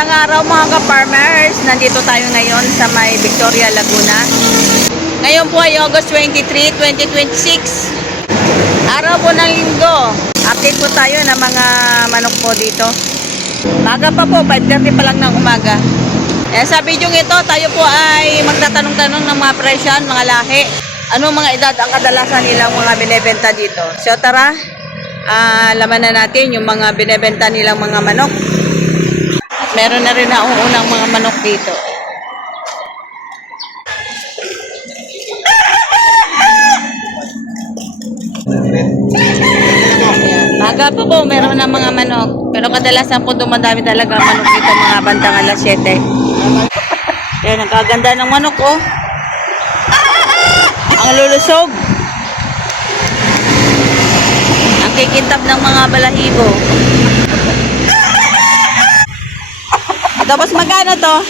Magandang araw mga ka-farmers. Nandito tayo ngayon sa may Victoria, Laguna. Ngayon po ay August 23, 2026. Araw po ng linggo. Update po tayo ng mga manok po dito. Maga pa po, 5:30 pa lang ng umaga. Sa video ito, tayo po ay magtatanong-tanong ng mga presyon, mga lahi. Ano mga edad ang kadalasan nilang mga binebenta dito. So tara, laman na natin yung mga binebenta nilang mga manok. Meron na rin na unang mga manok dito. Ayan. Maga pa po, meron na mga manok. Pero kadalasan po dumadami talaga manok dito mga bandang alas 7. Ayan, nagkaganda ng manok oh. Ang lulusog. Ang kikintab ng mga balahibo. Tapos magkano to?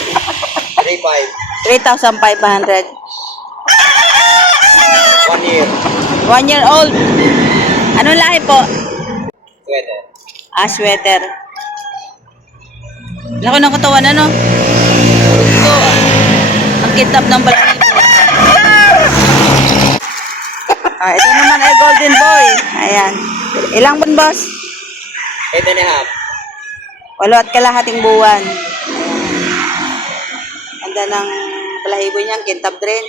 3,500. 1 year. 1 year old. Anong lahi po? Sweater. Sweater. Laki ng katawan, ano? Ito. Ang kintab ng balahibo. Ito naman ay golden boy. Ayan. Ilang buwan, boss? 8 and a half. 8 at kalahating buwan. Ganda ng balahibo niya, ang kintab rin.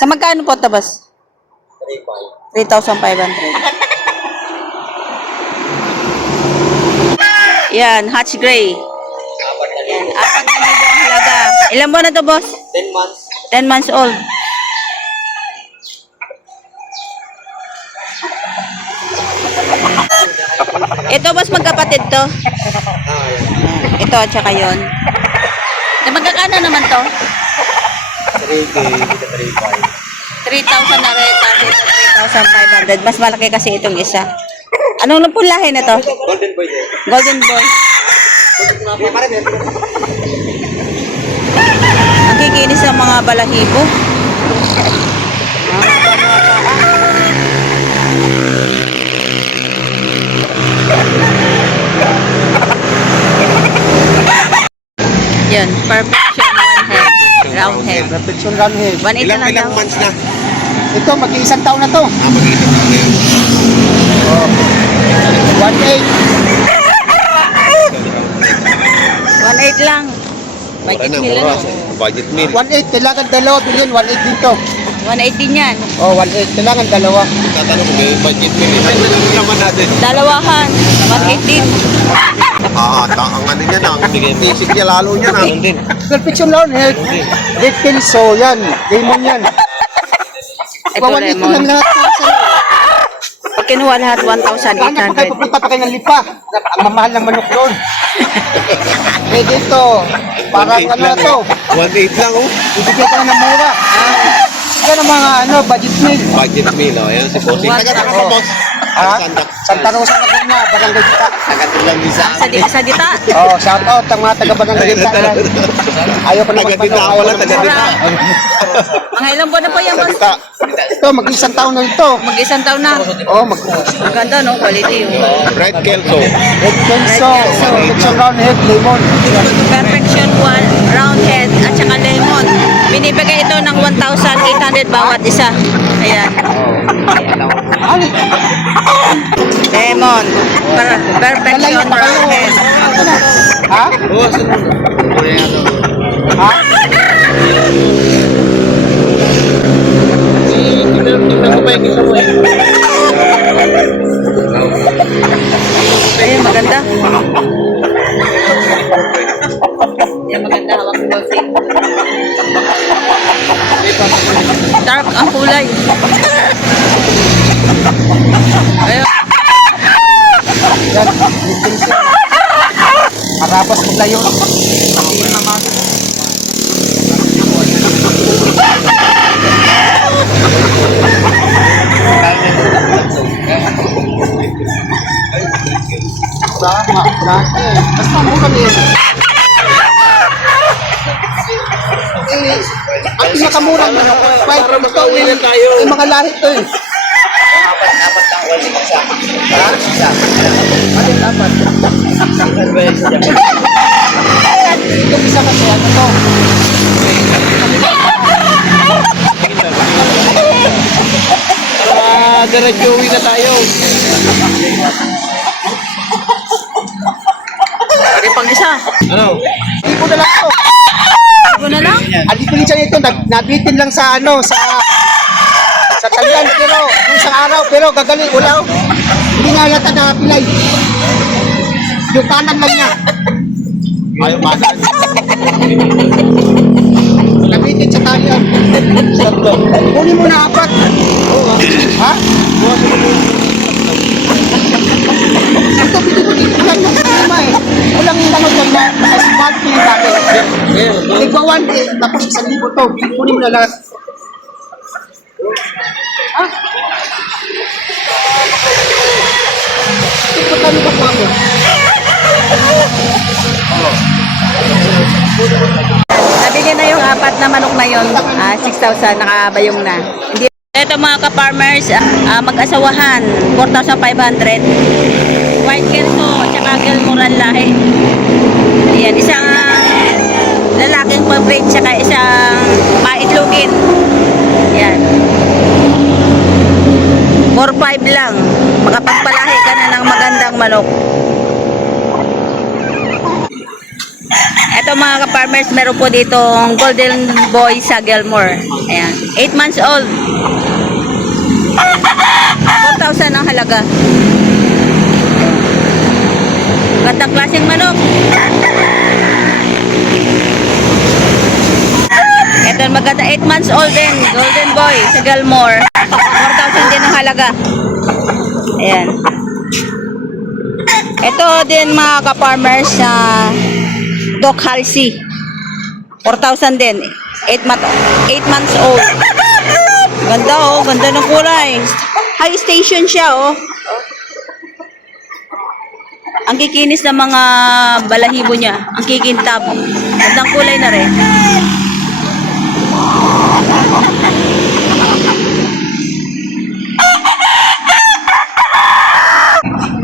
Sa magkano po ito, boss? 3,500. Yan, Hatch Gray. Yan, 4,000 ang halaga. Ilan buwan na ito, boss? 10 months. 10 months old. Ito, boss, magkapatid to. Yan. Ito, at saka yun. Magkakano naman to? 3K, dito 3,000 na rin. 3,500. Mas malaki kasi itong isa. Anong lahi na to? 3,500. Golden boy din. Golden boy. Ang kikinis ng mga balahibo. Yan, perfection one head. Round head. Perfection round head. 1.8 na lang daw. months na? Ito, mag-iisang taon na to. Mag-iisang taon na yun. Oh. 1.8. 1.8 lang. Budget meal ano? Budget meal. 1.8, kailangan dalawa bilhin. 1.8 dito. 1.8 din yan. Oh, 1.8, kailangan dalawa. Tatanong kung may budget meal. Ano naman natin? Dalawahan. 1.8 din. Ang ano niya na. Basic niya lalo niya na. Perfection round head. Red Kelso, yan. Lemon yan. Ito 1.8 lemon. lang lahat. Pag kinuha lahat, Paano pa kayo 1,800. pupunta pa kayo ng lipa? Ang mamahal ng manok doon. Pwede ito. Parang ano na to. 1.8 lang oh. Bibigyan ka na ng mura. Yan ang mga budget meal. Budget meal oh. Ayan si Bossing. Taga ka boss. Ha? Santa Rosa Laguna, Barangay Dita. Taga-tulang bisa. Sa dita. Oh, shout out ang mga taga Barangay Dita. Ayaw ko na Taga-dita ako lang. Taga-dita. Mga ilang buwan na po yan, boss? Taga-dita. Ito, mag-isang taon na ito. Mag-isang taon na. Oh, Ang ganda, no? Quality. Red Kelso. Red Kelso, Perfection round head, lemon. Perfection one, round head, at saka lemon. Binibigay ito ng 1,800 bawat isa. Ayan. Lemon. Perfection round head. Ha? Ha? Ayan, maganda. Ayan, maganda. Hawak ko bossing. Dark ang kulay. Ayan. Yan, Red Kelso. Harabas maglayo. Sama, natin. Basta mura niya. Ang pinakamura niya, 5 mas pauwi na tayo. Yung mga lahi to eh. Apat na wala sa isa. Ha? Isa. Alin dapat? Itong isa kasi, ano to? Diretso uwi na tayo. Pwede pang isa. Ano? Hindi ko na lang to. Ako na lang. Ang diferensya nito, nabitin lang sa ano, sa talian, pero yung isang araw, pero gagaling, wala, hindi nga halata na pilay. Yung kanan lang niya. Ayaw madan. Nabitin sa talian. Kunin mo na apat. Ha? Ito, dito lang yung problema eh. Walang tanong ko na nakasipag pinagkakit. Tigwa 1 eh, tapos 1,000 to. Kunin mo na lahat. Ha? Ito kami ba po? Nabili na yung apat na manok na yun. 6,000, nakabayong na. Hindi. Ito mga ka-farmers, mag-asawahan, 4,500. White Kelso, tsaka Gilmoran lahi. Ayan, isang lalaking pa-breed, tsaka isang maitlogin. Ayan. 4,500 lang. Makapagpalahi ka na ng magandang manok. Ito mga ka-farmers, meron po ditong Golden Boy sa Gilmore. Ayan, 8 months old. 4,000 ang halaga. Gandang klaseng manok. Ito maganda, 8 months old din, Golden Boy sa Gilmore. 4,000 din ang halaga. Ayan. Ito din mga ka-farmers sa Doc Halsey. 4,000 din. 8 months old. Ganda oh, ganda ng kulay. High station siya oh. Ang kikinis ng mga balahibo niya. Ang kikintab. Gandang kulay na rin.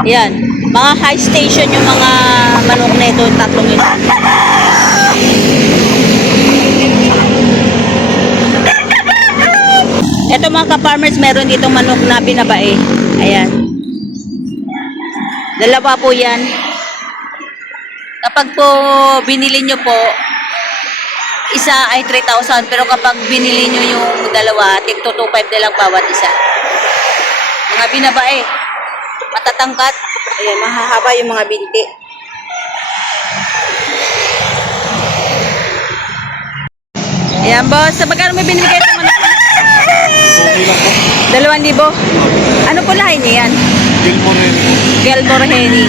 Yan. Mga high station yung mga manok na ito. Tatlong ito. Ito mga ka-farmers, meron ditong manok na binabae. Ayan. Dalawa po yan. Kapag po binili nyo po, isa ay 3,000. Pero kapag binili nyo yung dalawa, tig 225 na lang bawat isa. Mga binabae. Matatangkat. Ayan, mahahaba yung mga binti. Ayan, boss. Sa magkano may binibigay ito manok? 2,000. Ano po lahi niya yan? Gilmore Henny. Gilmore Henny.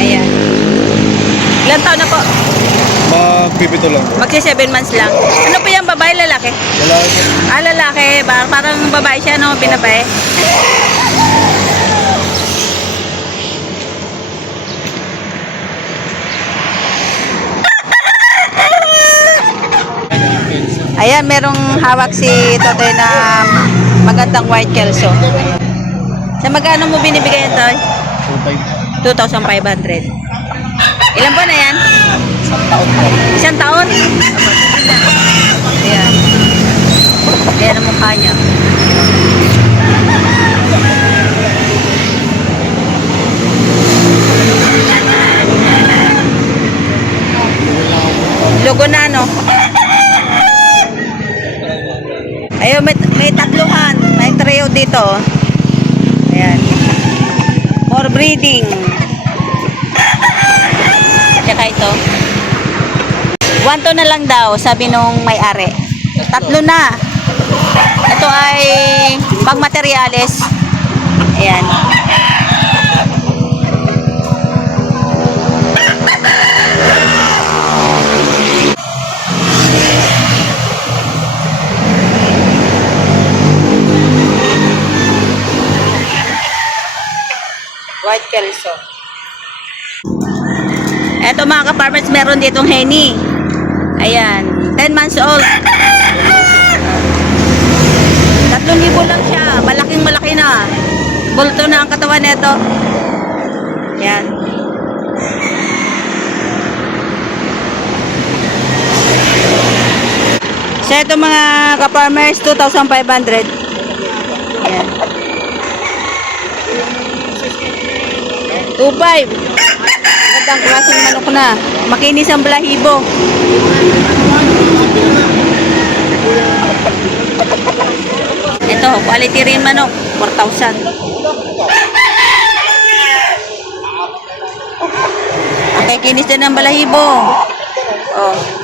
Ayan. Ilan taon na po? Magpipito lang. Magsi 7 months lang. Ano po yung babae, lalaki? Lalaki. Lalaki. Parang babae siya, no? Binabae. Ayan, merong hawak si Totoy na magandang white kelso. Sa magkano mo binibigay ito? 2,500. Ilan ba na yan? Isang taon? Ayan. Ayan ang mukha niya. Logo na, no? Ayun, may tatluhan. May trio dito. Ayan. For breeding. Tsaka ito. 1 to na lang daw, sabi nung may-ari. 3 na. Ito ay pang materyales. Ayan. White kelso. Eto mga ka-farmers, meron ditong henny. Ayan, 10 months old. 3,000 lang siya. Malaking malaki na. Bulto na ang katawan nito. Ayan. Ito mga ka-farmers, 2,500. Ayan. 2,500. Gandang klaseng manok na. Makinis ang balahibo. Ito, quality rin manok. 4,000. Okay, kinis din ang balahibo. Oh.